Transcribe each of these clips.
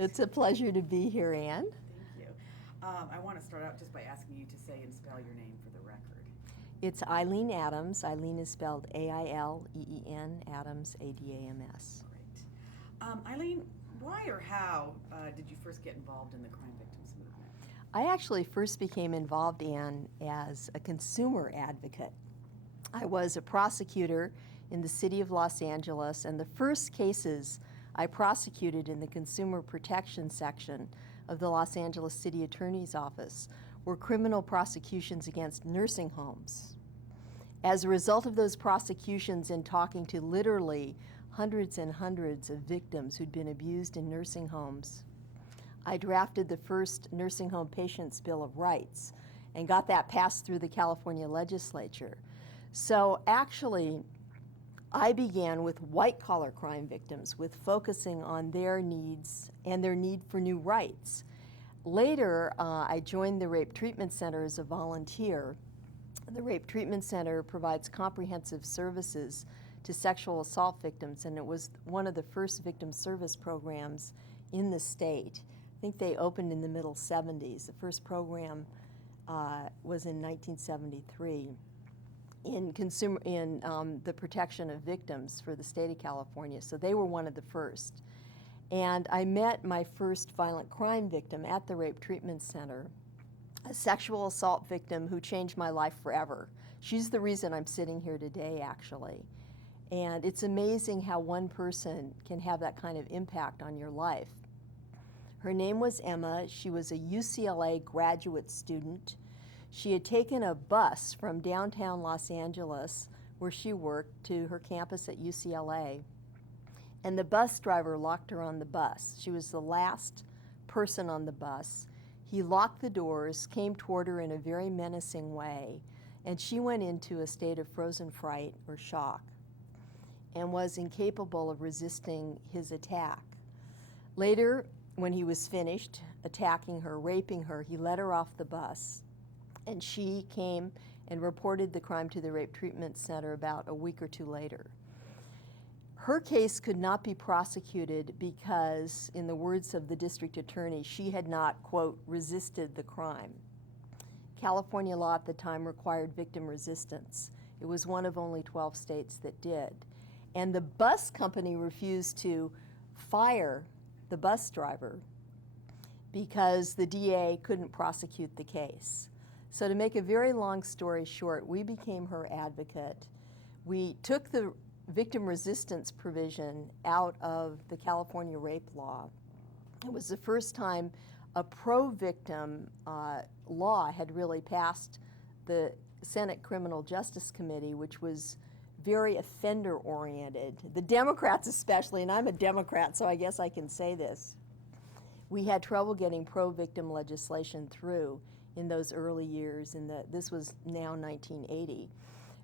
It's a pleasure to be here, Ann. Thank you. I want to start out just by asking you to say and spell your name for the record. It's Aileen Adams. Aileen is spelled A-I-L-E-E-N, Adams, A-D-A-M-S. Great. Aileen, why or how did you first get involved in the crime victims movement? I actually first became involved, Ann, as a consumer advocate. I was a prosecutor in the city of Los Angeles, and the first cases I prosecuted in the consumer protection section of the Los Angeles City Attorney's Office were criminal prosecutions against nursing homes. As a result of those prosecutions and talking to literally hundreds and hundreds of victims who'd been abused in nursing homes, I drafted the first Nursing Home Patients' Bill of Rights and got that passed through the California legislature. So actually, I began with white-collar crime victims, with focusing on their needs and their need for new rights. Later, I joined the Rape Treatment Center as a volunteer. The Rape Treatment Center provides comprehensive services to sexual assault victims, and it was one of the first victim service programs in the state. I think they opened in the middle 70s. The first program was in 1973 in the protection of victims for the state of California. So they were one of the first. And I met my first violent crime victim at the Rape Treatment Center, a sexual assault victim who changed my life forever. She's the reason I'm sitting here today, actually. And it's amazing how one person can have that kind of impact on your life. Her name was Emma. She was a UCLA graduate student. She had taken a bus from downtown Los Angeles, where she worked, to her campus at UCLA. And the bus driver locked her on the bus. She was the last person on the bus. He locked the doors, came toward her in a very menacing way, and she went into a state of frozen fright or shock and was incapable of resisting his attack. Later, when he was finished attacking her, raping her, he let her off the bus, and she came and reported the crime to the Rape Treatment Center about a week or two later. Her case could not be prosecuted because, in the words of the district attorney, she had not, quote, resisted the crime. California law at the time required victim resistance. It was one of only 12 states that did. And the bus company refused to fire the bus driver because the DA couldn't prosecute the case. So to make a very long story short, we became her advocate. We took the victim resistance provision out of the California rape law. It was the first time a pro-victim law had really passed the Senate Criminal Justice Committee, which was very offender-oriented. The Democrats especially, and I'm a Democrat, so I guess I can say this, we had trouble getting pro-victim legislation through in those early years. This was now 1980.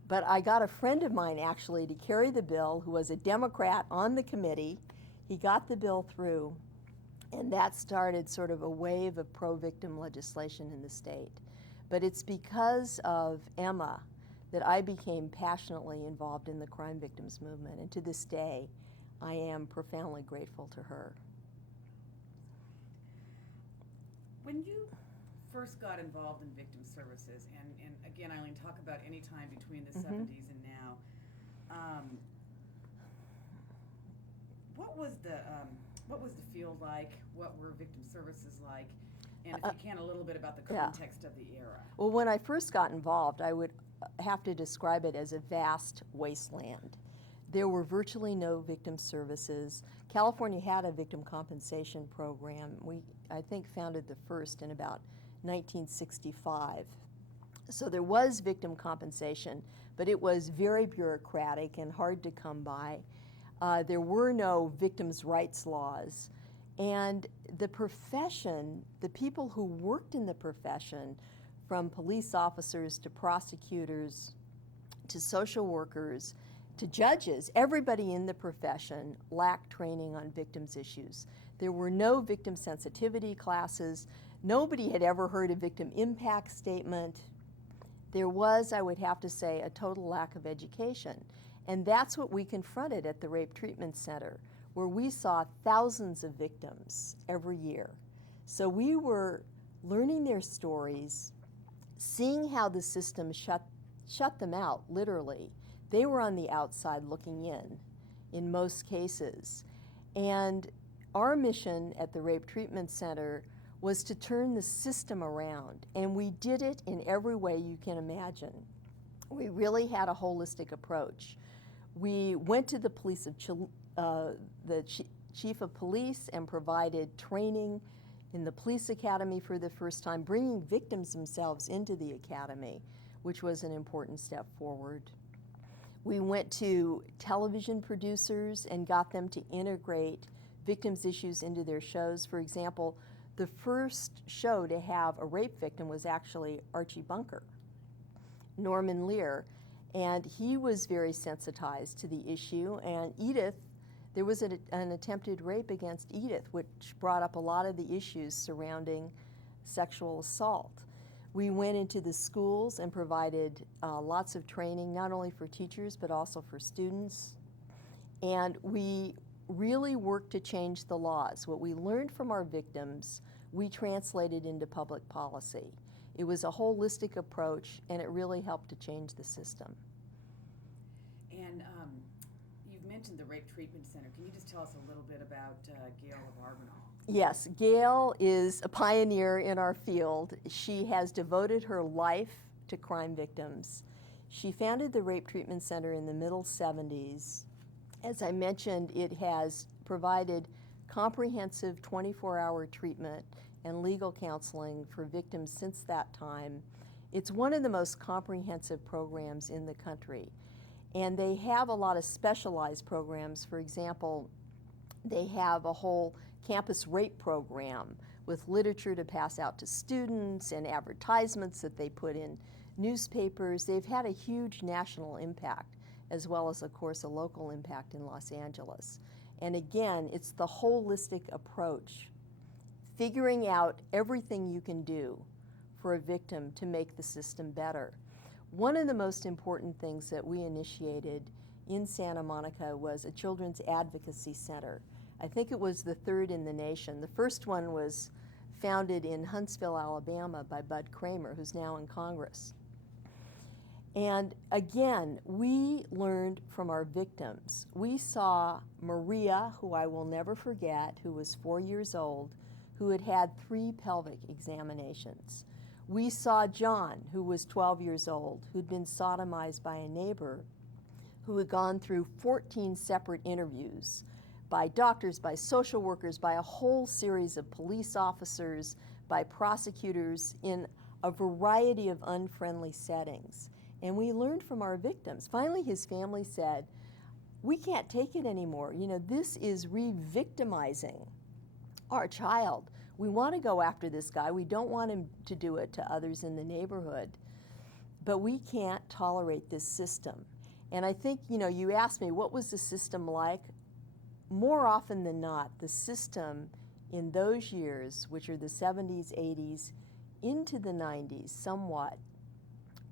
But I got a friend of mine actually to carry the bill who was a Democrat on the committee. He got the bill through, and that started sort of a wave of pro-victim legislation in the state. But it's because of Emma that I became passionately involved in the crime victims movement, and to this day, I am profoundly grateful to her. When you first got involved in victim services, and again, Aileen, talk about any time between the 70s and now, what was the field like? What were victim services like? And if you can, a little bit about the context of the era. Well, when I first got involved, I would have to describe it as a vast wasteland. There were virtually no victim services. California had a victim compensation program. We, I think, founded the first in about 1965. So there was victim compensation, but it was very bureaucratic and hard to come by. There were no victims' rights laws. And the profession, the people who worked in the profession, from police officers to prosecutors to social workers to judges, everybody in the profession lacked training on victims' issues. There were no victim sensitivity classes. Nobody had ever heard a victim impact statement. There was, I would have to say, a total lack of education. And that's what we confronted at the Rape Treatment Center. where we saw thousands of victims every year. So we were learning their stories, seeing how the system shut them out, literally. They were on the outside looking in most cases. And our mission at the Rape Treatment Center was to turn the system around, and we did it in every way you can imagine. We really had a holistic approach. We went to the chief of police and provided training in the police academy for the first time, bringing victims themselves into the academy, which was an important step forward. We went to television producers and got them to integrate victims' issues into their shows. For example, the first show to have a rape victim was actually Archie Bunker, Norman Lear, and he was very sensitized to the issue. And Edith, there was an attempted rape against Edith, which brought up a lot of the issues surrounding sexual assault. We went into the schools and provided lots of training, not only for teachers, but also for students. And we really worked to change the laws. What we learned from our victims, we translated into public policy. It was a holistic approach, and it really helped to change the system. And you've mentioned the Rape Treatment Center. Can you just tell us a little bit about Gail of Arvenal? Yes, Gail is a pioneer in our field. She has devoted her life to crime victims. She founded the Rape Treatment Center in the middle 70s. As I mentioned, it has provided comprehensive 24-hour treatment and legal counseling for victims since that time. It's one of the most comprehensive programs in the country. And they have a lot of specialized programs. For example, they have a whole campus rape program with literature to pass out to students and advertisements that they put in newspapers. They've had a huge national impact, as well as, of course, a local impact in Los Angeles. And again, it's the holistic approach, figuring out everything you can do for a victim to make the system better. One of the most important things that we initiated in Santa Monica was a children's advocacy center. I think it was the third in the nation. The first one was founded in Huntsville, Alabama by Bud Kramer, who's now in Congress. And again, we learned from our victims. We saw Maria, who I will never forget, who was 4 years old, who had had 3 pelvic examinations. We saw John, who was 12 years old, who'd been sodomized by a neighbor, who had gone through 14 separate interviews by doctors, by social workers, by a whole series of police officers, by prosecutors in a variety of unfriendly settings. And we learned from our victims. Finally, his family said, we can't take it anymore. You know, this is re-victimizing our child. We want to go after this guy. We don't want him to do it to others in the neighborhood. But we can't tolerate this system. And I think, you know, you asked me, what was the system like? More often than not, the system in those years, which are the 70s, 80s, into the 90s, somewhat,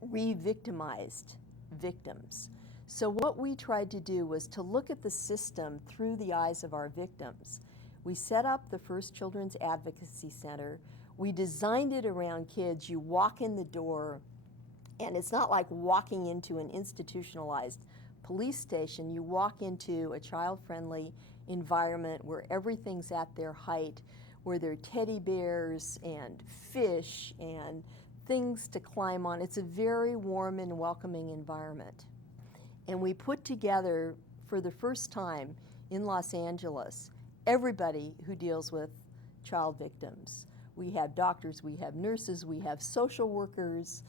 re-victimized victims. So what we tried to do was to look at the system through the eyes of our victims. We set up the first Children's Advocacy Center. We designed it around kids. You walk in the door, and it's not like walking into an institutionalized police station. You walk into a child-friendly environment where everything's at their height, where there are teddy bears and fish and things to climb on. It's a very warm and welcoming environment. And we put together, for the first time in Los Angeles, everybody who deals with child victims. We have doctors, we have nurses, we have social workers,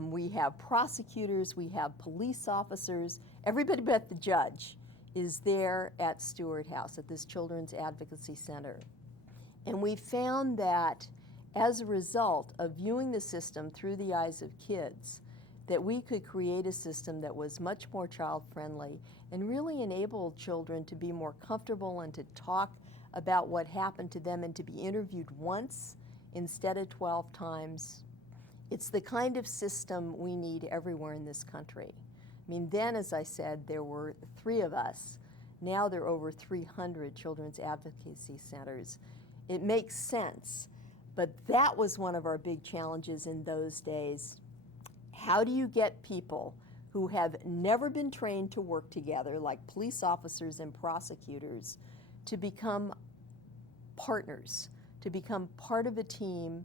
we have prosecutors, we have police officers. Everybody but the judge is there at Stewart House, at this Children's Advocacy Center. And we found that as a result of viewing the system through the eyes of kids, that we could create a system that was much more child-friendly and really enabled children to be more comfortable and to talk about what happened to them and to be interviewed once instead of 12 times. It's the kind of system we need everywhere in this country. I mean, then, as I said, there were 3 of us. Now there are over 300 children's advocacy centers. It makes sense, but that was one of our big challenges in those days. How do you get people who have never been trained to work together, like police officers and prosecutors, to become partners, to become part of a team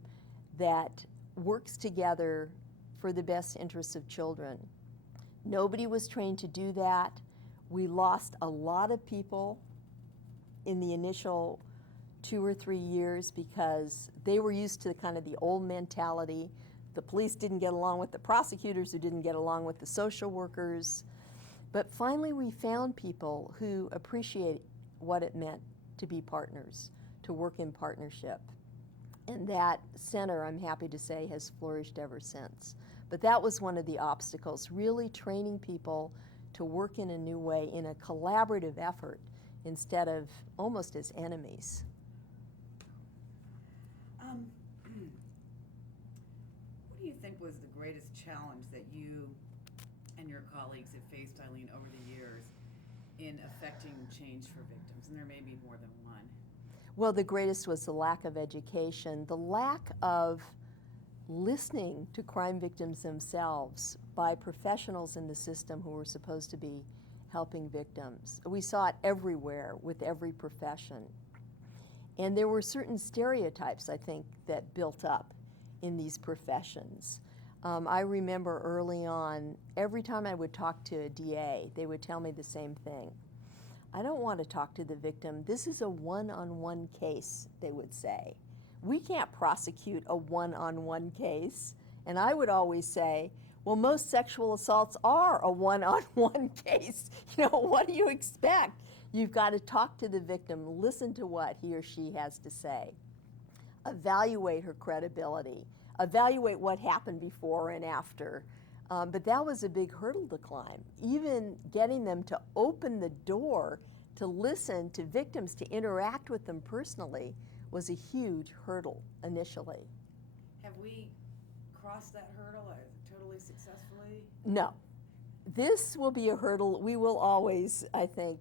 that works together for the best interests of children? Nobody was trained to do that. We lost a lot of people in the initial 2 or 3 years because they were used to kind of the old mentality. The police didn't get along with the prosecutors, who didn't get along with the social workers. But finally we found people who appreciate what it meant to be partners, to work in partnership. And that center, I'm happy to say, has flourished ever since. But that was one of the obstacles, really training people to work in a new way, in a collaborative effort, instead of almost as enemies. What do you think was the greatest challenge that you and your colleagues have faced, Aileen, over the years in affecting change for victims? And there may be more than one. Well, the greatest was the lack of education, the lack of listening to crime victims themselves by professionals in the system who were supposed to be helping victims. We saw it everywhere with every profession. And there were certain stereotypes, I think, that built up in these professions. I remember early on, every time I would talk to a DA, they would tell me the same thing. I don't want to talk to the victim. This is a one-on-one case, they would say. We can't prosecute a one-on-one case. And I would always say, well, most sexual assaults are a one-on-one case. You know, what do you expect? You've got to talk to the victim, listen to what he or she has to say, evaluate her credibility, evaluate what happened before and after. But that was a big hurdle to climb. Even getting them to open the door to listen to victims, to interact with them personally, was a huge hurdle initially. Have we crossed that hurdle totally successfully? No. This will be a hurdle we will always, I think,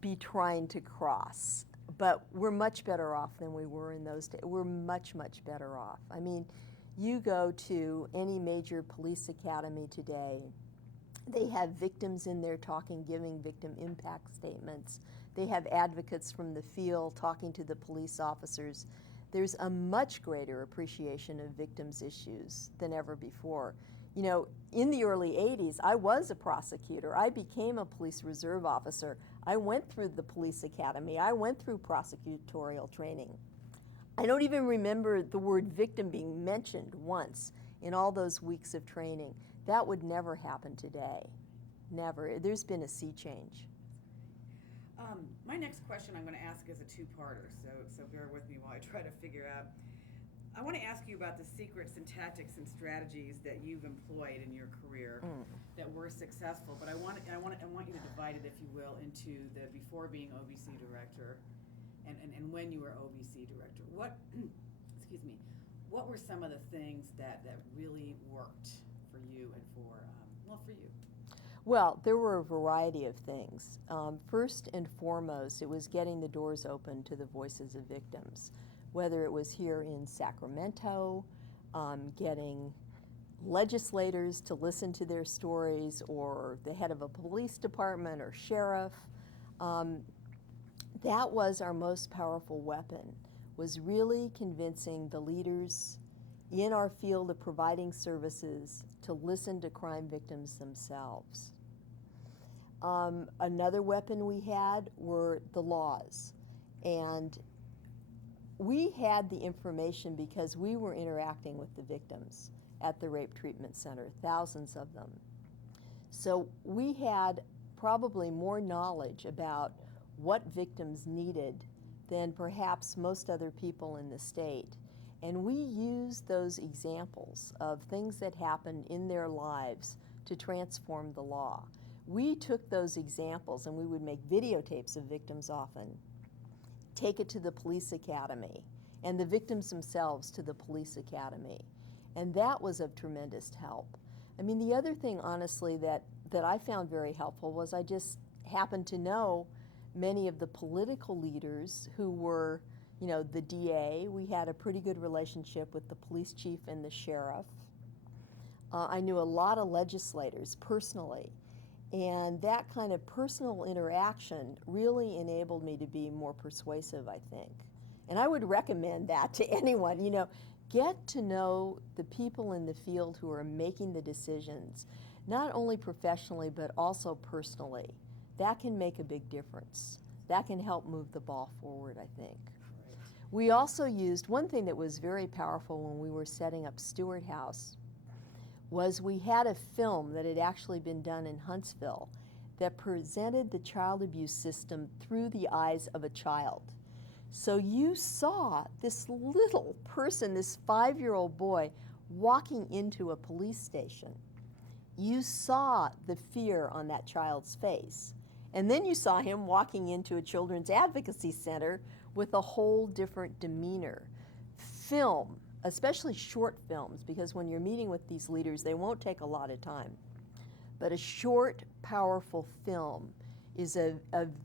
be trying to cross. But we're much better off than we were in those days. We're much, much better off. I mean, you go to any major police academy today, they have victims in there talking, giving victim impact statements. They have advocates from the field talking to the police officers. There's a much greater appreciation of victims' issues than ever before. You know, in the early 80s, I was a prosecutor. I became a police reserve officer. I went through the police academy. I went through prosecutorial training. I don't even remember the word victim being mentioned once in all those weeks of training. That would never happen today. Never. There's been a sea change. My next question I'm going to ask is a two-parter, so bear with me while I try to figure out. I want to ask you about the secrets and tactics and strategies that you've employed in your career that were successful, but I want you to divide it, if you will, into the before being OVC director and when you were OVC director. Excuse me, what were some of the things that really worked for you and for you? Well, there were a variety of things. First and foremost, it was getting the doors open to the voices of victims, whether it was here in Sacramento, getting legislators to listen to their stories, or the head of a police department or sheriff. That was our most powerful weapon, was really convincing the leaders in our field of providing services to listen to crime victims themselves. Another weapon we had were the laws. And we had the information because we were interacting with the victims at the Rape Treatment Center, thousands of them. So we had probably more knowledge about what victims needed than perhaps most other people in the state. And we used those examples of things that happened in their lives to transform the law. We took those examples and we would make videotapes of victims often, take it to the police academy, and the victims themselves to the police academy. And that was of tremendous help. I mean, the other thing, honestly, that I found very helpful was I just happened to know many of the political leaders who were, the DA. We had a pretty good relationship with the police chief and the sheriff. I knew a lot of legislators personally, and that kind of personal interaction really enabled me to be more persuasive, I think. And I would recommend that to anyone, get to know the people in the field who are making the decisions, not only professionally, but also personally. That can make a big difference. That can help move the ball forward, I think. Right. We also used, one thing that was very powerful when we were setting up Stewart House was we had a film that had actually been done in Huntsville that presented the child abuse system through the eyes of a child. So you saw this little person, this 5-year-old boy, walking into a police station. You saw the fear on that child's face. And then you saw him walking into a children's advocacy center with a whole different demeanor. Film, especially short films, because when you're meeting with these leaders, they won't take a lot of time. But a short, powerful film is a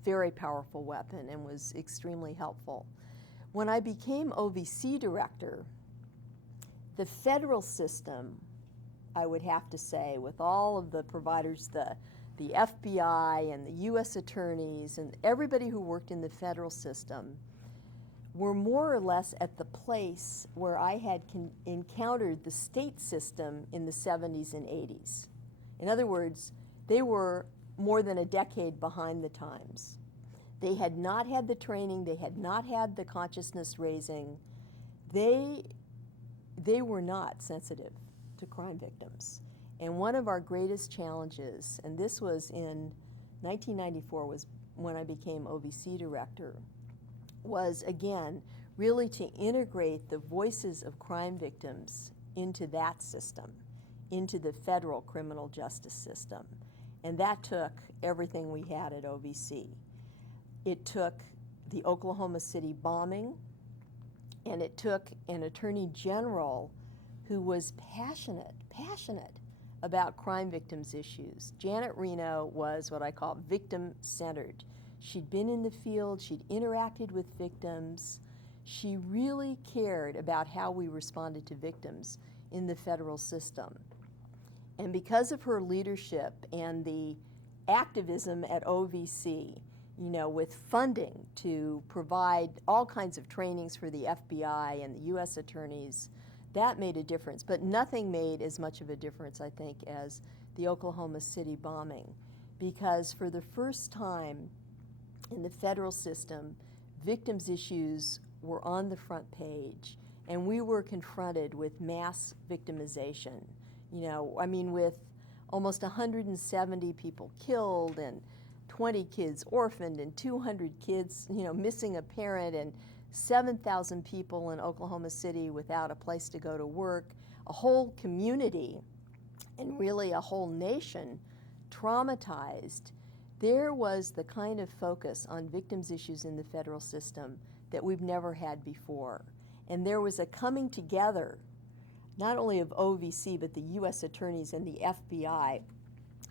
very powerful weapon and was extremely helpful. When I became OVC director, the federal system, I would have to say, with all of the providers, the FBI and the US attorneys and everybody who worked in the federal system, were more or less at the place where I had encountered the state system in the 70s and 80s. In other words, they were more than a decade behind the times. They had not had the training, they had not had the consciousness raising. They were not sensitive to crime victims. And one of our greatest challenges, and this was in 1994 was when I became OVC director, was again really to integrate the voices of crime victims into that system, into the federal criminal justice system. And that took everything we had at OVC. It took the Oklahoma City bombing, and it took an attorney general who was passionate about crime victims issues. Janet Reno was what I call victim-centered. She'd been in the field, she'd interacted with victims. She really cared about how we responded to victims in the federal system. And because of her leadership and the activism at OVC, with funding to provide all kinds of trainings for the FBI and the US attorneys, that made a difference. But nothing made as much of a difference, I think, as the Oklahoma City bombing. Because for the first time in the federal system, victims' issues were on the front page, and we were confronted with mass victimization. With almost 170 people killed and 20 kids orphaned and 200 kids, missing a parent, and 7,000 people in Oklahoma City without a place to go to work, a whole community and really a whole nation traumatized. There was the kind of focus on victims' issues in the federal system that we've never had before. And there was a coming together, not only of OVC, but the US attorneys and the FBI,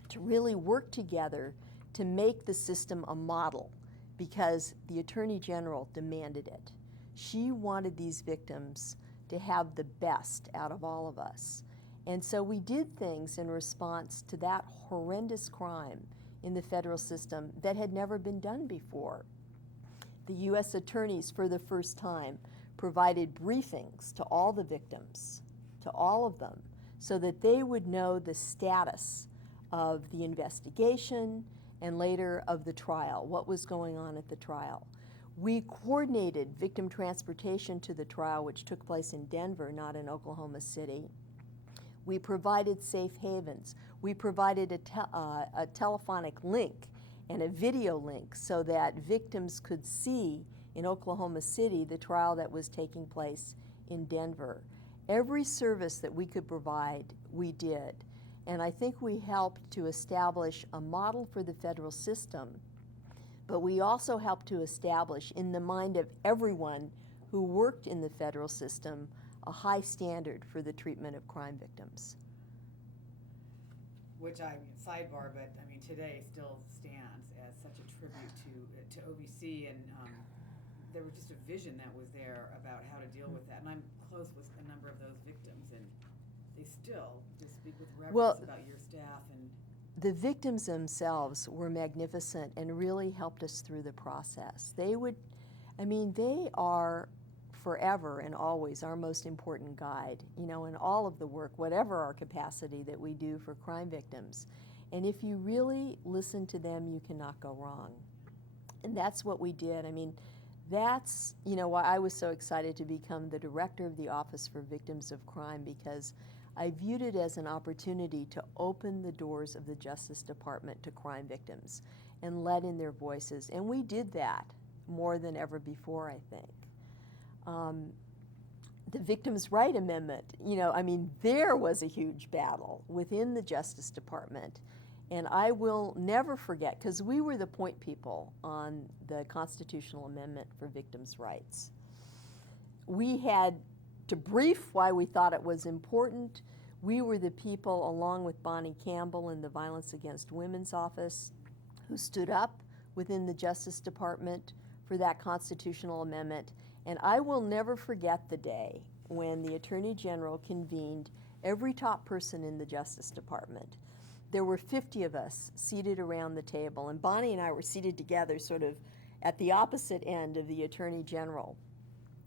to really work together to make the system a model, because the Attorney General demanded it. She wanted these victims to have the best out of all of us. And so we did things in response to that horrendous crime in the federal system that had never been done before. The US attorneys, for the first time, provided briefings to all the victims, to all of them, so that they would know the status of the investigation and later of the trial, what was going on at the trial. We coordinated victim transportation to the trial, which took place in Denver, not in Oklahoma City. We provided safe havens. We provided a telephonic link and a video link so that victims could see in Oklahoma City the trial that was taking place in Denver. Every service that we could provide, we did. And I think we helped to establish a model for the federal system, but we also helped to establish in the mind of everyone who worked in the federal system a high standard for the treatment of crime victims. Which sidebar, but today still stands as such tribute to OVC, and there was just a vision that was there about how to deal with that. And I'm close with a number of those victims, and they still just speak with reverence about your staff. And the victims themselves were magnificent and really helped us through the process. They are forever and always our most important guide, in all of the work, whatever our capacity that we do for crime victims. And if you really listen to them, you cannot go wrong. And that's what we did. That's, why I was so excited to become the director of the Office for Victims of Crime, because I viewed it as an opportunity to open the doors of the Justice Department to crime victims and let in their voices. And we did that more than ever before, I think. The Victims' Right Amendment, there was a huge battle within the Justice Department. And I will never forget, because we were the point people on the constitutional amendment for victims' rights. We had to brief why we thought it was important. We were the people, along with Bonnie Campbell in the Violence Against Women's Office, who stood up within the Justice Department for that constitutional amendment. And I will never forget the day when the Attorney General convened every top person in the Justice Department. There were 50 of us seated around the table, and Bonnie and I were seated together sort of at the opposite end of the Attorney General.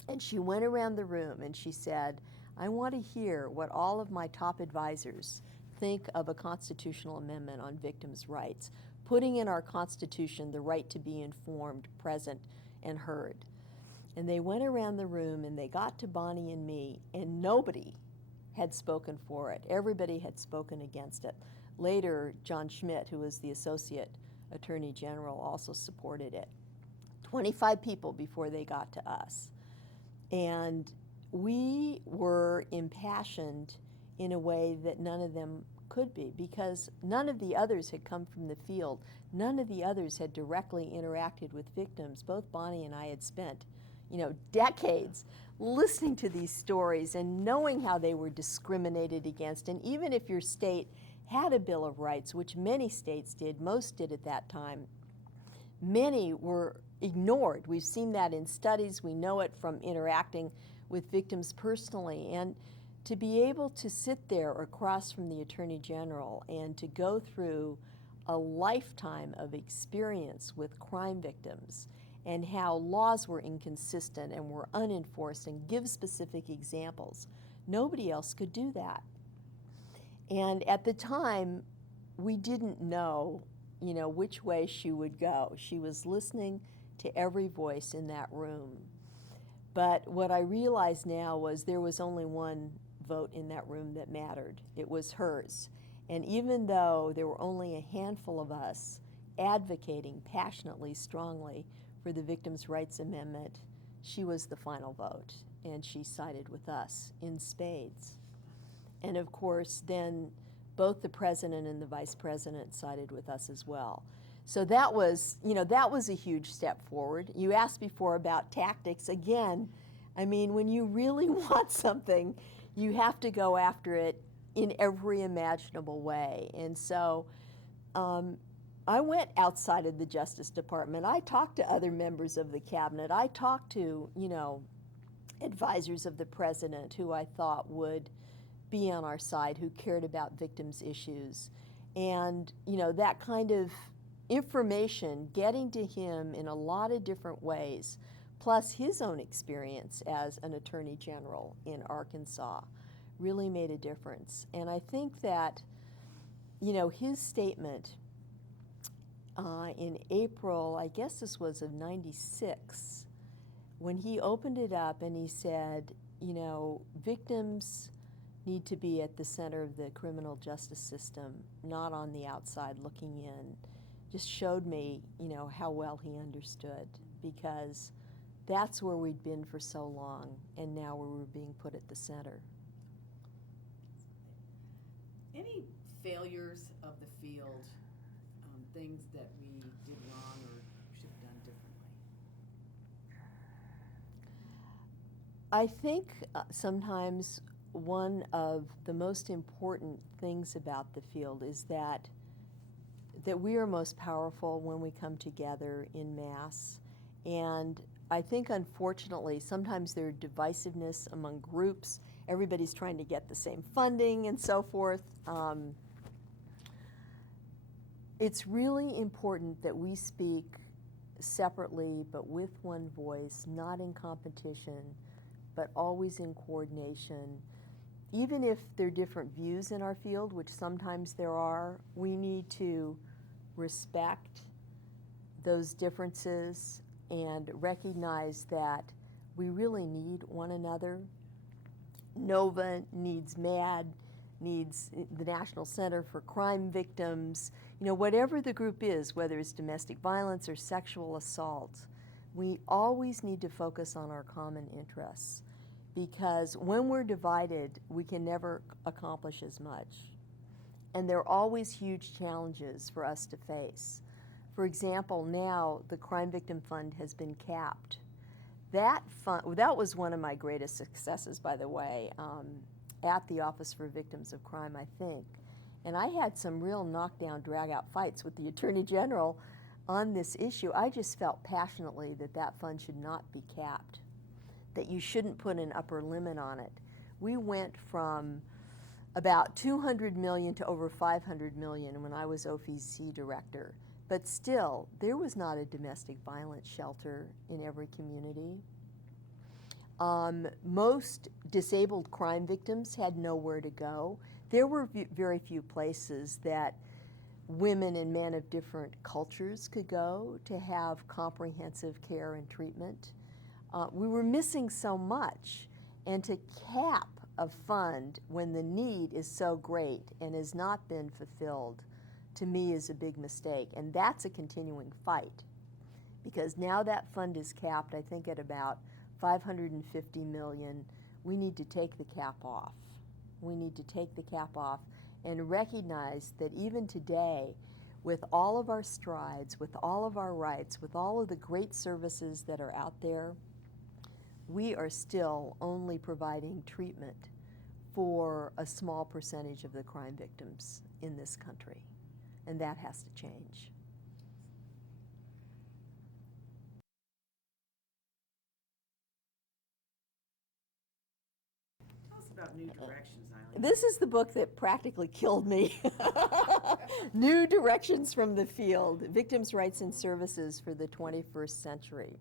And she went around the room and she said, I want to hear what all of my top advisors think of a constitutional amendment on victims' rights, putting in our Constitution the right to be informed, present, and heard. And they went around the room and they got to Bonnie and me, and nobody had spoken for it. Everybody had spoken against it. Later, John Schmidt, who was the Associate Attorney General, also supported it. 25 people before they got to us. And we were impassioned in a way that none of them could be, because none of the others had come from the field. None of the others had directly interacted with victims. Both Bonnie and I had spent, decades listening to these stories and knowing how they were discriminated against. And even if your state had a Bill of Rights, which many states did, most did at that time, many were ignored. We've seen that in studies. We know it from interacting with victims personally. And to be able to sit there across from the Attorney General and to go through a lifetime of experience with crime victims and how laws were inconsistent and were unenforced, and give specific examples, nobody else could do that. And at the time, we didn't know, which way she would go. She was listening to every voice in that room. But what I realize now was there was only one vote in that room that mattered. It was hers. And even though there were only a handful of us advocating passionately, strongly for the Victims' Rights Amendment, she was the final vote, and she sided with us in spades. And of course, then both the president and the vice president sided with us as well. So that was, that was a huge step forward. You asked before about tactics. Again, when you really want something, you have to go after it in every imaginable way. And so I went outside of the Justice Department. I talked to other members of the cabinet. I talked to, advisors of the president who I thought would be on our side, who cared about victims' issues. And, that kind of information, getting to him in a lot of different ways, plus his own experience as an attorney general in Arkansas, really made a difference. And I think that, his statement in April, I guess this was of '96, when he opened it up and he said, victims need to be at the center of the criminal justice system, not on the outside looking in, just showed me, how well he understood, because that's where we'd been for so long, and now we were being put at the center. Any failures of the field, things that we did wrong or should have done differently? I think sometimes one of the most important things about the field is that that we are most powerful when we come together in mass. And I think, unfortunately, sometimes there's divisiveness among groups. Everybody's trying to get the same funding and so forth. It's really important that we speak separately but with one voice, not in competition, but always in coordination. Even if there are different views in our field, which sometimes there are, we need to respect those differences and recognize that we really need one another. NOVA needs MAD, needs the National Center for Crime Victims. You know, whatever the group is, whether it's domestic violence or sexual assault, we always need to focus on our common interests, because when we're divided, we can never accomplish as much. And there are always huge challenges for us to face. For example, now the Crime Victim Fund has been capped. That was one of my greatest successes, by the way, at the Office for Victims of Crime, I think. And I had some real knockdown, drag-out fights with the Attorney General on this issue. I just felt passionately that that fund should not be capped, that you shouldn't put an upper limit on it. We went from about $200 million to over $500 million when I was OVC director. But still, there was not a domestic violence shelter in every community. Most disabled crime victims had nowhere to go. There were very few places that women and men of different cultures could go to have comprehensive care and treatment. We were missing so much, and to cap a fund when the need is so great and has not been fulfilled, to me, is a big mistake. And that's a continuing fight, because now that fund is capped, I think, at about $550 million. We need to take the cap off. We need to take the cap off and recognize that even today, with all of our strides, with all of our rights, with all of the great services that are out there, we are still only providing treatment for a small percentage of the crime victims in this country. And that has to change. Tell us about New Directions, Eileen. This is the book that practically killed me. New Directions from the Field, Victims' Rights and Services for the 21st Century.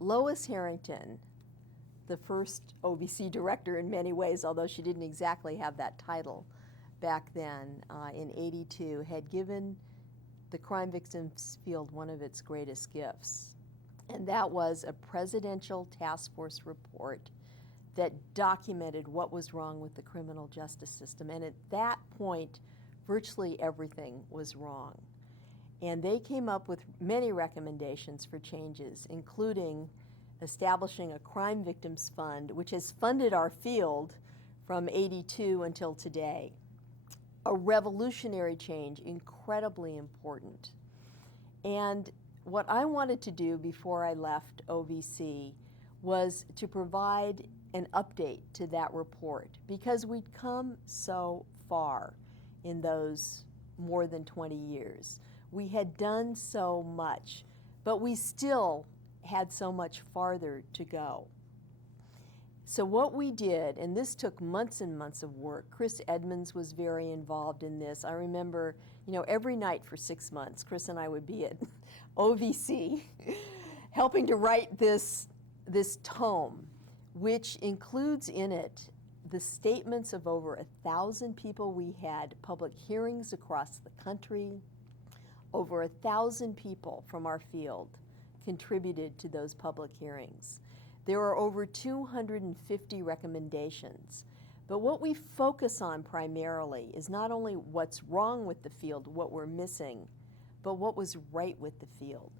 Lois Harrington, the first OVC director in many ways, although she didn't exactly have that title back then, in '82, had given the crime victims field one of its greatest gifts. And that was a presidential task force report that documented what was wrong with the criminal justice system. And at that point, virtually everything was wrong. And they came up with many recommendations for changes, including establishing a crime victims fund, which has funded our field from '82 until today. A revolutionary change, incredibly important. And what I wanted to do before I left OVC was to provide an update to that report, because we'd come so far in those more than 20 years. We had done so much, but we still had so much farther to go. So what we did, and this took months and months of work, Chris Edmonds was very involved in this. I remember, every night for 6 months, Chris and I would be at OVC helping to write this tome, which includes in it the statements of over 1,000 people. We had public hearings across the country. Over 1,000 people from our field contributed to those public hearings. There are over 250 recommendations. But what we focus on primarily is not only what's wrong with the field, what we're missing, but what was right with the field.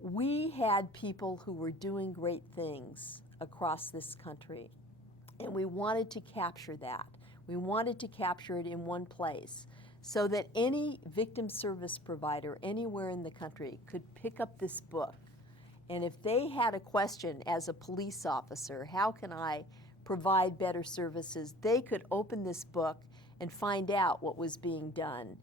We had people who were doing great things across this country, and we wanted to capture that. We wanted to capture it in one place so that any victim service provider anywhere in the country could pick up this book. And if they had a question as a police officer, how can I provide better services, they could open this book and find out what was being done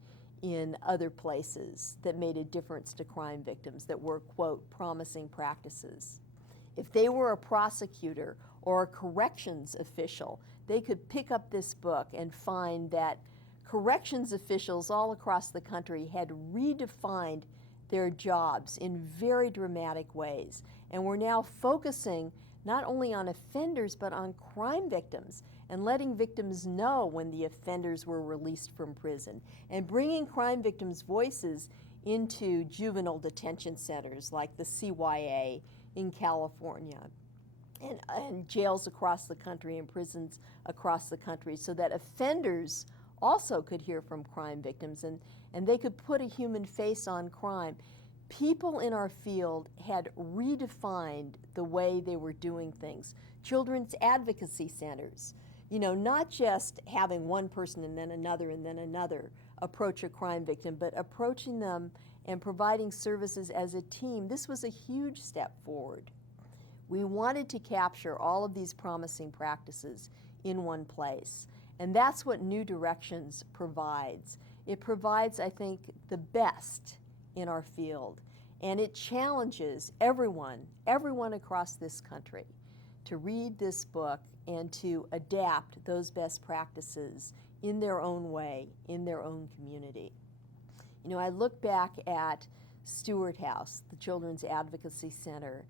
in other places that made a difference to crime victims that were, quote, promising practices. If they were a prosecutor or a corrections official, they could pick up this book and find that corrections officials all across the country had redefined their jobs in very dramatic ways. And we're now focusing not only on offenders but on crime victims and letting victims know when the offenders were released from prison and bringing crime victims' voices into juvenile detention centers like the CYA in California and jails across the country and prisons across the country so that offenders also could hear from crime victims and they could put a human face on crime. People in our field had redefined the way they were doing things. Children's advocacy centers, you know, not just having one person and then another approach a crime victim, but approaching them and providing services as a team. This was a huge step forward. We wanted to capture all of these promising practices in one place. And that's what New Directions provides. It provides, I think, the best in our field. And it challenges everyone across this country to read this book and to adapt those best practices in their own way, in their own community. You know, I look back at Stewart House, the Children's Advocacy Center,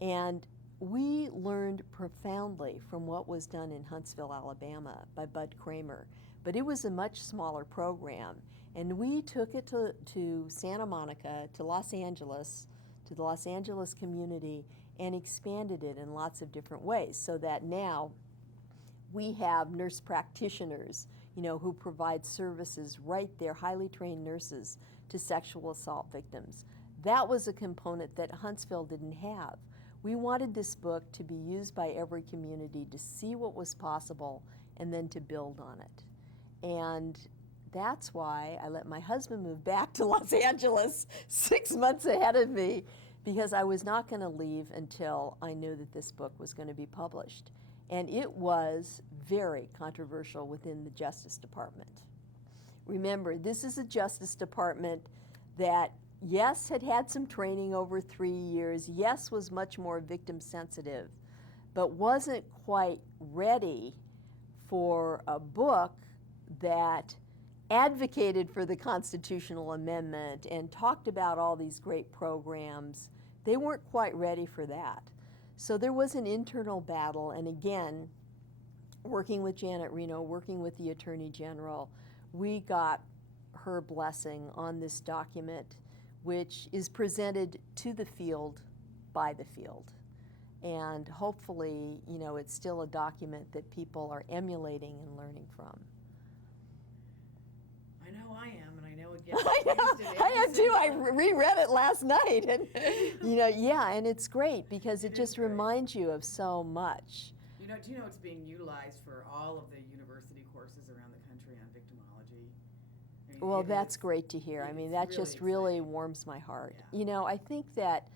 and we learned profoundly from what was done in Huntsville, Alabama by Bud Kramer, but it was a much smaller program. And we took it to Santa Monica, to Los Angeles, to the Los Angeles community, and expanded it in lots of different ways so that now we have nurse practitioners, you know, who provide services right there, highly trained nurses to sexual assault victims. That was a component that Huntsville didn't have. We wanted this book to be used by every community to see what was possible and then to build on it. And that's why I let my husband move back to Los Angeles 6 months ahead of me, because I was not going to leave until I knew that this book was going to be published. And it was very controversial within the Justice Department. Remember, this is a Justice Department that, yes, had had some training over 3 years, yes, was much more victim sensitive, but wasn't quite ready for a book that advocated for the constitutional amendment and talked about all these great programs. They weren't quite ready for that. So there was an internal battle, and again, working with Janet Reno, working with the Attorney General, we got her blessing on this document, which is presented to the field by the field. And hopefully, you know, it's still a document that people are emulating and learning from. I know I am, and I know it gets I am too. I reread it last night, and you know, yeah, and it's great because it just reminds you of so much. You know, do you know it's being utilized for all of the university courses around the country on victimology? I mean, Well, that's great to hear. I mean, that really just really exciting. warms my heart. Yeah. You know, I think that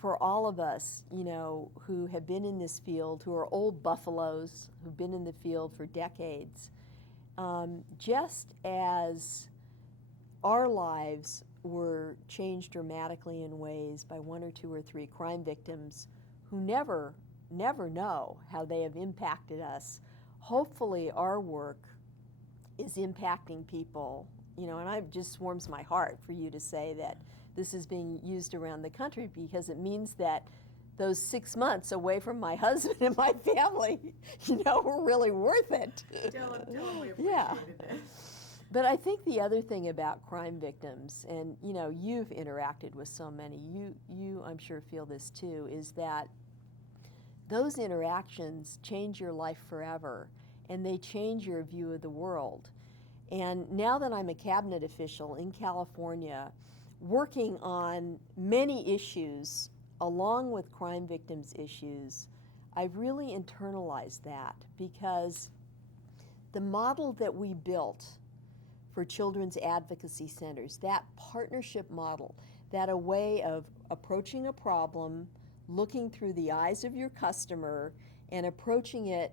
for all of us, you know, who have been in this field, who are old buffaloes, who've been in the field for decades, just as our lives were changed dramatically in ways by 1 or 2 or 3 crime victims who never know how they have impacted us, hopefully our work is impacting people, you know, and it just warms my heart for you to say that this is being used around the country, because it means that those 6 months away from my husband and my family, you know, were really worth it. Tell them we appreciated Yeah. it. But I think the other thing about crime victims, and you know, you've interacted with so many, you I'm sure feel this too, is that those interactions change your life forever, and they change your view of the world. And now that I'm a cabinet official in California, working on many issues along with crime victims issues, I've really internalized that, because the model that we built for children's advocacy centers, that partnership model, that a way of approaching a problem, looking through the eyes of your customer and approaching it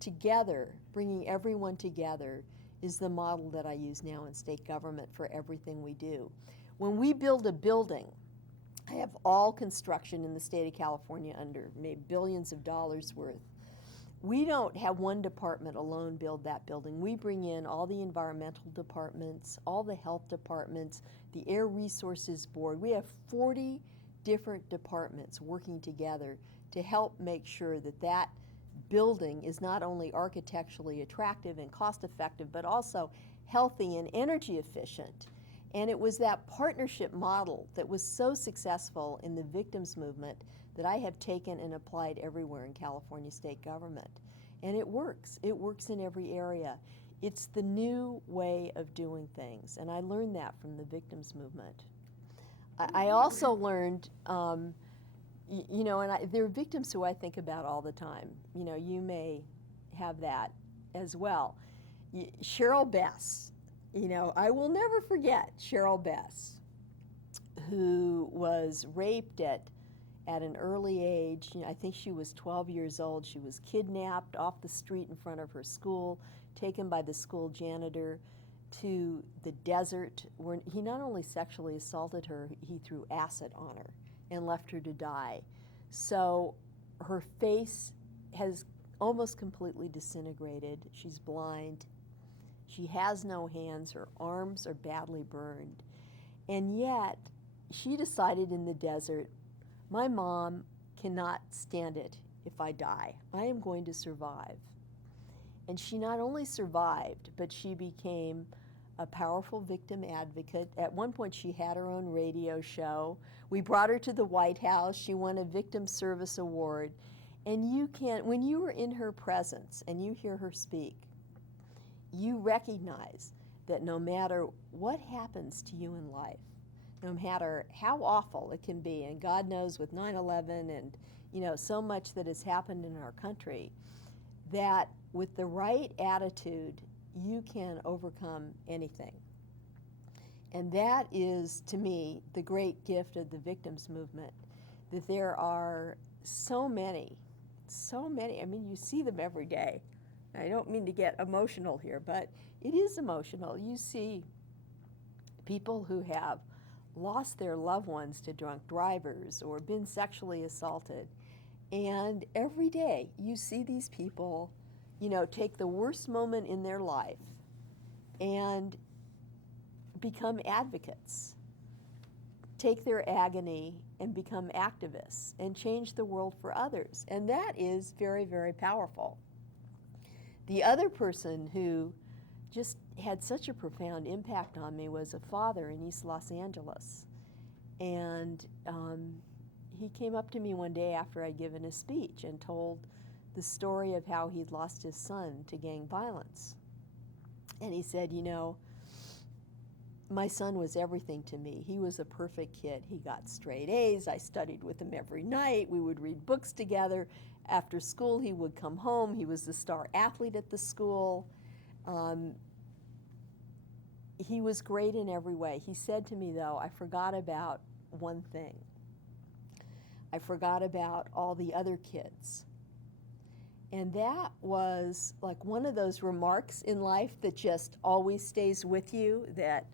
together, bringing everyone together, is the model that I use now in state government for everything we do. When we build a building, I have all construction in the state of California under maybe billions of dollars worth. We don't have one department alone build that building. We bring in all the environmental departments, all the health departments, the Air Resources Board. We have 40 different departments working together to help make sure that that building is not only architecturally attractive and cost effective, but also healthy and energy efficient. And it was that partnership model that was so successful in the victims movement that I have taken and applied everywhere in California state government. And it works. It works in every area. It's the new way of doing things. And I learned that from the victims movement. I also learned, you know, and there are victims who I think about all the time. You know, you may have that as well. Cheryl Bess, you know, I will never forget Cheryl Bess, who was raped at an early age. You know, I think she was 12 years old. She was kidnapped off the street in front of her school, taken by the school janitor to the desert, where he not only sexually assaulted her, he threw acid on her and left her to die. So her face has almost completely disintegrated. She's blind. She has no hands. Her arms are badly burned. And yet, she decided in the desert, my mom cannot stand it if I die. I am going to survive. And she not only survived, but she became a powerful victim advocate. At one point, she had her own radio show. We brought her to the White House. She won a Victim Service Award. And you can, when you are in her presence and you hear her speak, you recognize that no matter what happens to you in life, no matter how awful it can be, and God knows with 9/11 and, you know, so much that has happened in our country, that with the right attitude, you can overcome anything. And that is, to me, the great gift of the victims movement, that there are so many, I mean, you see them every day. I don't mean to get emotional here, but it is emotional. You see people who have lost their loved ones to drunk drivers or been sexually assaulted. And every day you see these people, you know, take the worst moment in their life and become advocates, take their agony and become activists and change the world for others. And that is very, very powerful. The other person who just had such a profound impact on me was a father in East Los Angeles. And he came up to me one day after I'd given a speech and told the story of how he'd lost his son to gang violence. And he said, you know, my son was everything to me. He was a perfect kid. He got straight A's. I studied with him every night. We would read books together. After school, he would come home. He was the star athlete at the school. He was great in every way. He said to me, though, I forgot about one thing. I forgot about all the other kids. And that was like one of those remarks in life that just always stays with you, that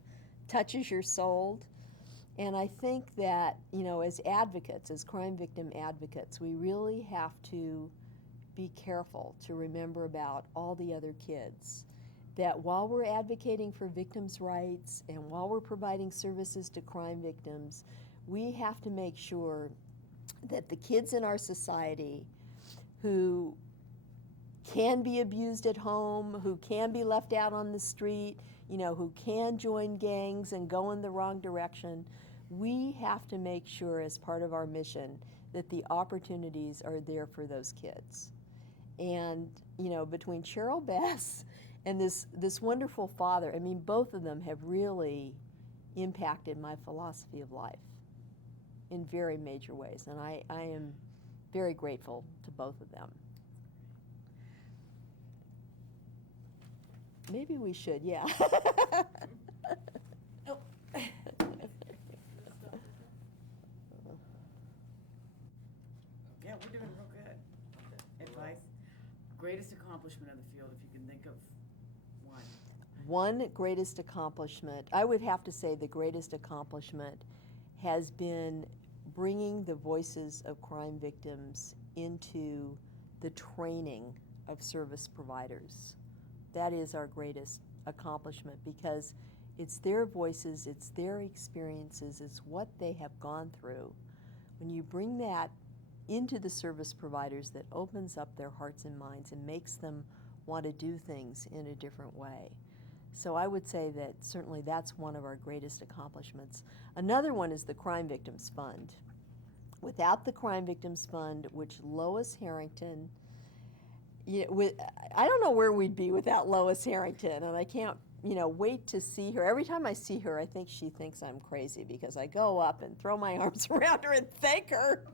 touches your soul. And I think that, you know, as advocates, as crime victim advocates, we really have to be careful to remember about all the other kids. That while we're advocating for victims' rights and while we're providing services to crime victims, we have to make sure that the kids in our society who can be abused at home, who can be left out on the street, you know, who can join gangs and go in the wrong direction, we have to make sure as part of our mission that the opportunities are there for those kids. And, you know, between Cheryl Bess and this wonderful father, I mean, both of them have really impacted my philosophy of life in very major ways. And I am very grateful to both of them. Maybe we should, yeah. Oh. Yeah, we're doing real good. Advice. Greatest accomplishment in the field, if you can think of one. one greatest accomplishment, I would have to say the greatest accomplishment has been bringing the voices of crime victims into the training of service providers. That is our greatest accomplishment because it's their voices, it's their experiences, it's what they have gone through. When you bring that into the service providers, that opens up their hearts and minds and makes them want to do things in a different way. So I would say that certainly that's one of our greatest accomplishments. Another one is the Crime Victims Fund. Without the Crime Victims Fund, which Lois Harrington, I don't know where we'd be without Lois Harrington, and I can't wait to see her. Every time I see her, I think she thinks I'm crazy because I go up and throw my arms around her and thank her.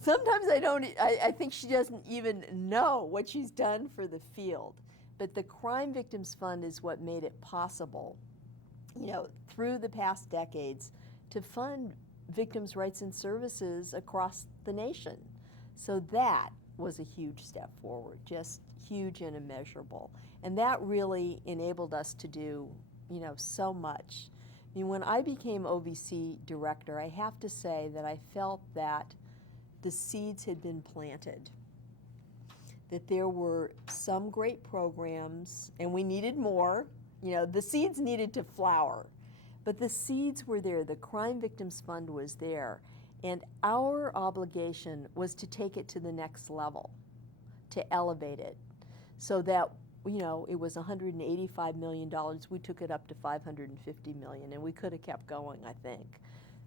Sometimes I think she doesn't even know what she's done for the field. But the Crime Victims Fund is what made it possible, through the past decades, to fund victims' rights and services across the nation. So that was a huge step forward, just huge and immeasurable. And that really enabled us to do, so much. I mean, when I became OVC director, I have to say that I felt that the seeds had been planted, that there were some great programs, and we needed more. The seeds needed to flower, but the seeds were there. The Crime Victims Fund was there, and our obligation was to take it to the next level, to elevate it, so that it was $185 million. We took it up to $550 million, and we could have kept going, I think,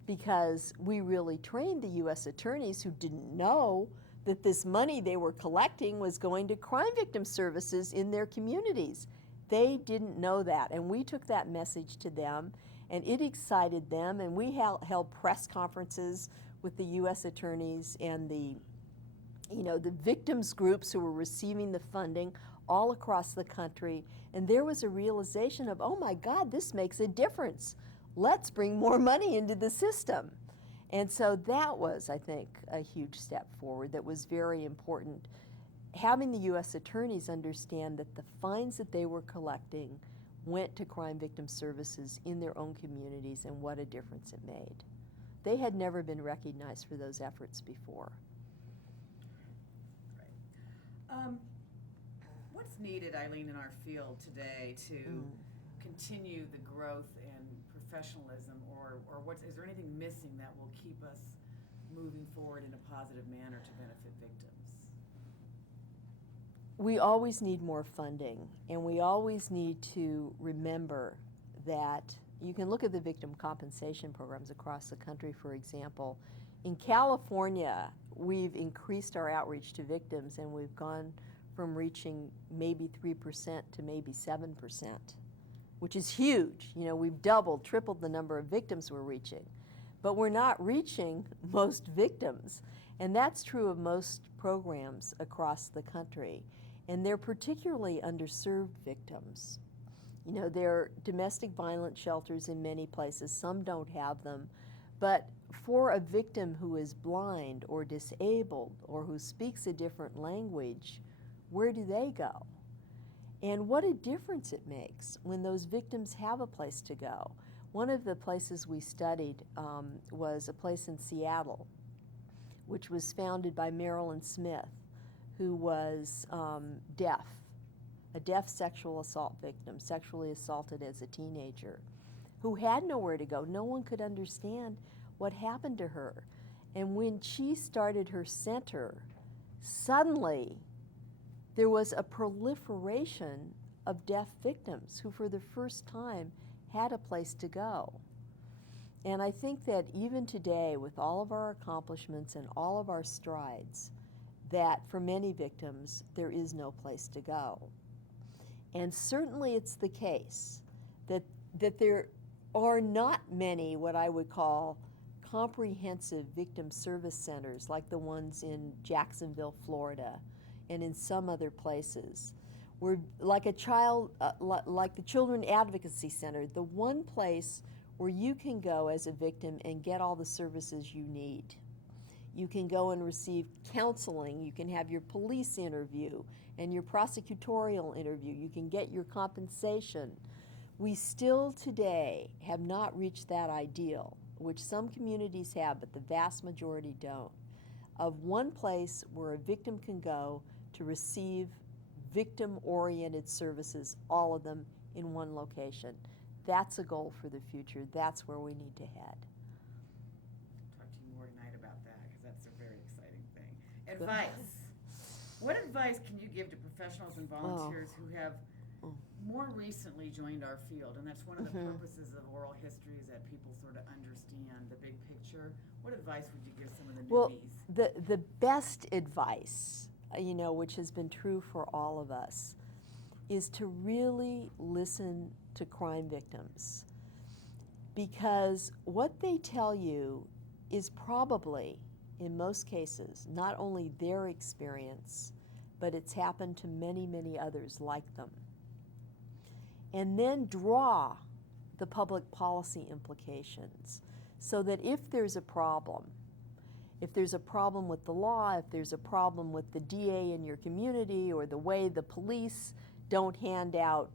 because we really trained the U.S. attorneys who didn't know that this money they were collecting was going to crime victim services in their communities. They didn't know that, and we took that message to them, and it excited them, and we held press conferences with the U.S. attorneys and the victims groups who were receiving the funding all across the country, and there was a realization of, oh my God, this makes a difference. Let's bring more money into the system. And so that was, I think, a huge step forward that was very important. Having the U.S. attorneys understand that the fines that they were collecting went to crime victim services in their own communities, and what a difference it made. They had never been recognized for those efforts before. Right. What's needed, Aileen, in our field today to continue the growth and professionalism, or is there anything missing that will keep us moving forward in a positive manner to benefit victims? We always need more funding, and we always need to remember that you can look at the victim compensation programs across the country, for example. In California, we've increased our outreach to victims, and we've gone from reaching maybe 3% to maybe 7%, which is huge. We've doubled, tripled the number of victims we're reaching. But we're not reaching most victims, and that's true of most programs across the country. And they're particularly underserved victims. There are domestic violence shelters in many places. Some don't have them. But for a victim who is blind or disabled or who speaks a different language, where do they go? And what a difference it makes when those victims have a place to go. One of the places we studied was a place in Seattle, which was founded by Marilyn Smith, who was deaf, a deaf sexual assault victim, sexually assaulted as a teenager, who had nowhere to go. No one could understand what happened to her. And when she started her center, suddenly there was a proliferation of deaf victims who for the first time had a place to go. And I think that even today, with all of our accomplishments and all of our strides, that for many victims, there is no place to go. And certainly it's the case that there are not many what I would call comprehensive victim service centers like the ones in Jacksonville, Florida, and in some other places. We're like like the Children Advocacy Center, the one place where you can go as a victim and get all the services you need. You can go and receive counseling, you can have your police interview and your prosecutorial interview, you can get your compensation. We still today have not reached that ideal, which some communities have, but the vast majority don't, of one place where a victim can go to receive victim-oriented services, all of them in one location. That's a goal for the future. That's where we need to head. Talk to you more tonight about that, because that's a very exciting thing. Advice. What advice can you give to professionals and volunteers who have more recently joined our field? And that's one of the purposes of oral history, is that people sort of understand the big picture. What advice would you give some of the newbies? Well, the best advice, which has been true for all of us, is to really listen to crime victims, because what they tell you is probably, in most cases, not only their experience, but it's happened to many, many others like them. And then draw the public policy implications, so that if there's a problem with the law, if there's a problem with the DA in your community, or the way the police don't hand out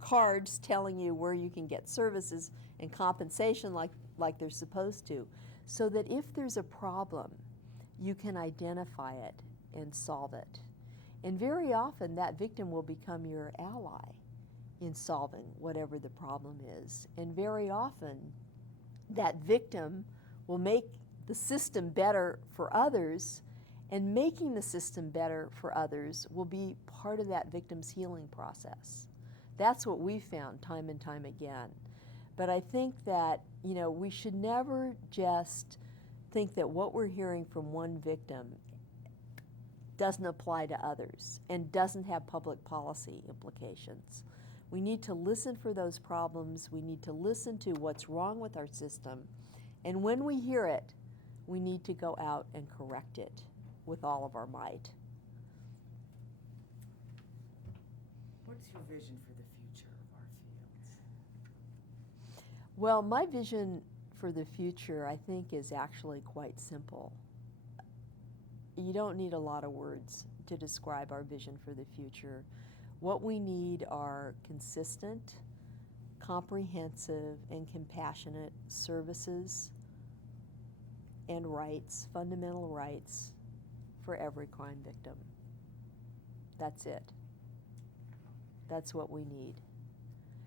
cards telling you where you can get services and compensation like they're supposed to, so that if there's a problem, you can identify it and solve it. And very often that victim will become your ally in solving whatever the problem is. And very often that victim will make the system better for others, and making the system better for others will be part of that victim's healing process. That's what we've found time and time again. But I think that, we should never just think that what we're hearing from one victim doesn't apply to others and doesn't have public policy implications. We need to listen for those problems. We need to listen to what's wrong with our system. And when we hear it, we need to go out and correct it with all of our might. What's your vision for the future of our fields? Well, my vision for the future, I think, is actually quite simple. You don't need a lot of words to describe our vision for the future. What we need are consistent, comprehensive, and compassionate services and rights, fundamental rights, for every crime victim. That's it. That's what we need.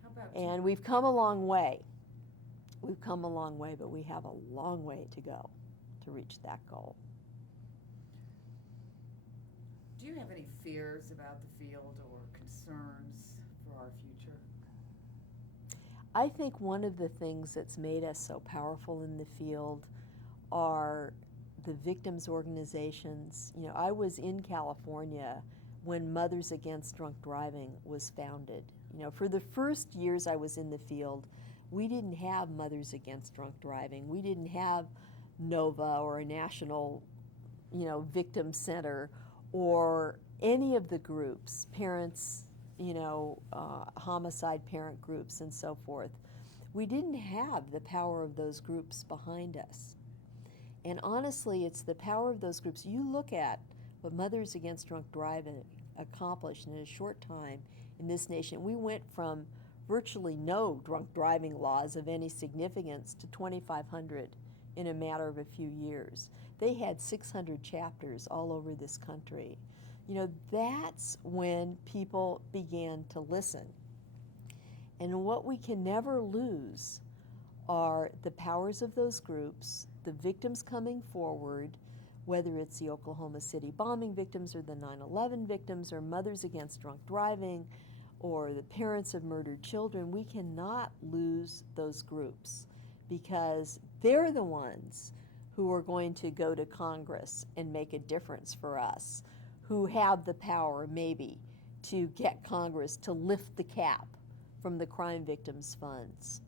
How about And we've come a long way. We've come a long way, but we have a long way to go to reach that goal. Do you have any fears about the field or concerns for our future? I think one of the things that's made us so powerful in the field are the victims' organizations. I was in California when Mothers Against Drunk Driving was founded. For the first years I was in the field, we didn't have Mothers Against Drunk Driving. We didn't have NOVA or a national, victim center, or any of the groups, parents, homicide parent groups and so forth. We didn't have the power of those groups behind us. And honestly, it's the power of those groups. You look at what Mothers Against Drunk Driving accomplished in a short time in this nation. We went from virtually no drunk driving laws of any significance to 2,500 in a matter of a few years. They had 600 chapters all over this country. That's when people began to listen. And what we can never lose are the powers of those groups, the victims coming forward, whether it's the Oklahoma City bombing victims or the 9/11 victims or Mothers Against Drunk Driving or the parents of murdered children. We cannot lose those groups, because they're the ones who are going to go to Congress and make a difference for us, who have the power maybe to get Congress to lift the cap from the crime victims' funds.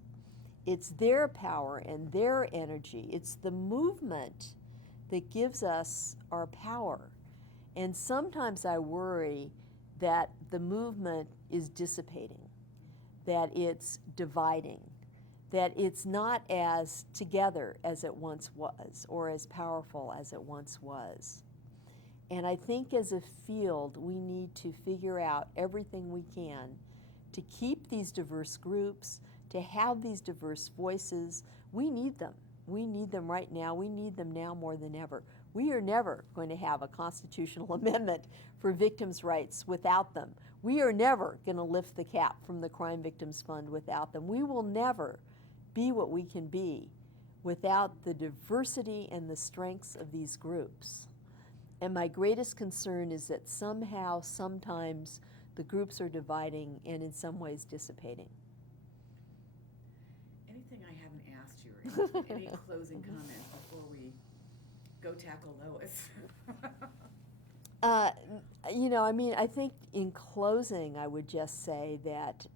It's their power and their energy. It's the movement that gives us our power. And sometimes I worry that the movement is dissipating, that it's dividing, that it's not as together as it once was, or as powerful as it once was. And I think as a field, we need to figure out everything we can to keep these diverse groups, to have these diverse voices. We need them. We need them right now. We need them now more than ever. We are never going to have a constitutional amendment for victims' rights without them. We are never going to lift the cap from the Crime Victims Fund without them. We will never be what we can be without the diversity and the strengths of these groups. And my greatest concern is that somehow, sometimes, the groups are dividing and in some ways dissipating. Anything I haven't asked you, or any closing comments before we go tackle Lois? I think in closing, I would just say that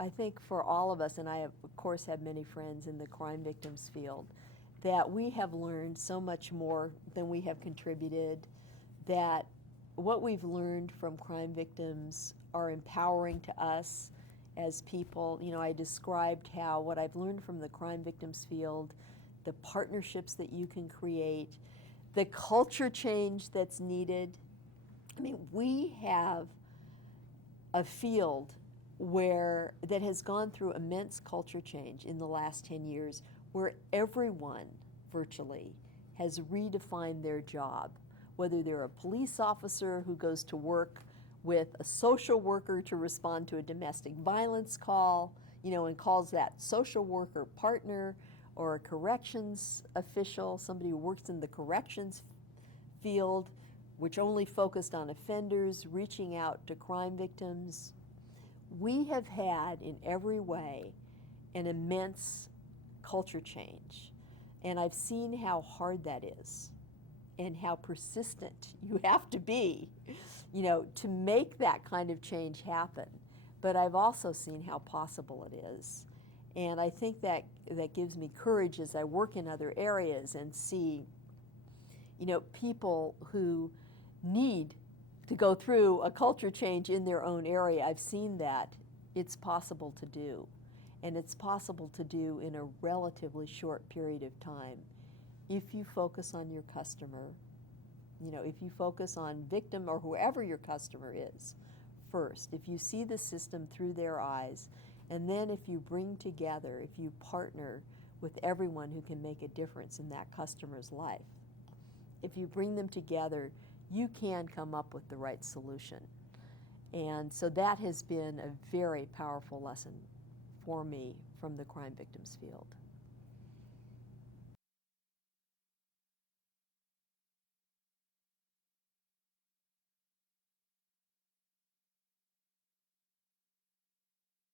I think for all of us, and I have, of course, have many friends in the crime victims field, that we have learned so much more than we have contributed, that what we've learned from crime victims are empowering to us as people. I described how what I've learned from the crime victims field, the partnerships that you can create, the culture change that's needed. We have a field that has gone through immense culture change in the last 10 years, where everyone virtually has redefined their job, whether they're a police officer who goes to work with a social worker to respond to a domestic violence call, and calls that social worker partner, or a corrections official, somebody who works in the corrections field, which only focused on offenders, reaching out to crime victims. We have had, in every way, an immense culture change. And I've seen how hard that is and how persistent you have to be, to make that kind of change happen. But I've also seen how possible it is. And I think that gives me courage as I work in other areas and see, people who need to go through a culture change in their own area. I've seen that it's possible to do. And it's possible to do in a relatively short period of time if you focus on your customer, if you focus on victim or whoever your customer is first, if you see the system through their eyes, and then if you bring together, if you partner with everyone who can make a difference in that customer's life, if you bring them together, you can come up with the right solution. And so that has been a very powerful lesson for me from the crime victims field.